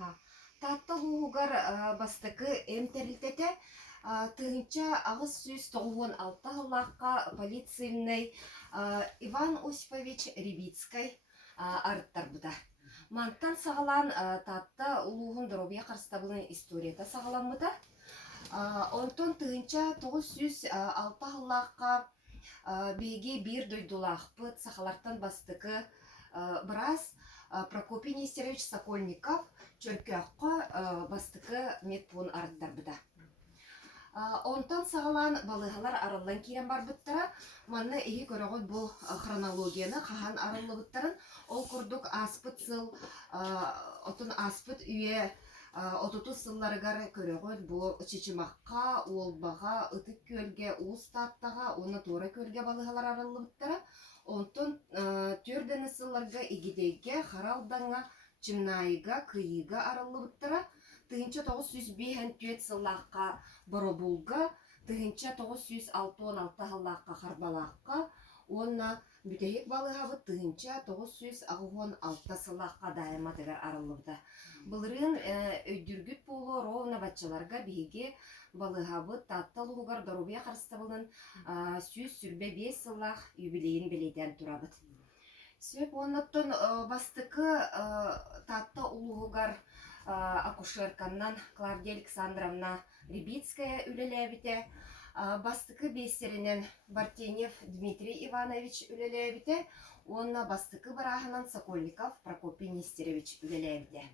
Ага. Татта луугар бастыкы эмтерилтете тыгынча агыс сүз тоғуын алта хыллаққа полицийный Иван Осипович Рибицкай арыттар бұда. Мантан сағалан татта улуғын дробия қарстабылын историята сағалан бұда. Онтон тыгынча 906 хыллаққа беге бир дойдулақпыт сақалартан бастыкы біраз Прокопий Нестерович Сокольников чөркөккө бастыкы медпун арыттар бұда. Онтан сағалан балығалар арылан керен бар бұттара, манны егі көріғыд бұл хронологияны қахан арылы бұттарын, ол күрдік аспыт сыл, отын аспыт үйе, отуту сылларығар көріғыд бұл чечімаққа, олбаға, ұтық көлге, ұстаттаға, оны тура көлге балығалар арылы бұттара, онтан түрдені сылларға егедеге, харалдаңа, чимнайыға, күйіға арылы бұттара, тыгынча 905 сыллаққа Боробулга, тыгынча 916 хыллаққа Харбалаққа, онна бүтәйік балығабы тыгынча 916 сыллаққа дайыма тегер арылыбды. Бұлырын өйдүргіт болу ровна батчаларға бейге балығабы татталығығар Доробия қарыстабылын сүрбе 5 сыллақ юбилейін белейден тұрабыд. Сөп оннаттон бастықы татта улығығар акушерканнан Клавдия Александровна Рибицкая үлеләбите, бастықы бестерінен Бартенев Дмитрий Иванович үлеләбите, онна бастықы барахынан Сокольников Прокопий Нестерович үлеләбите.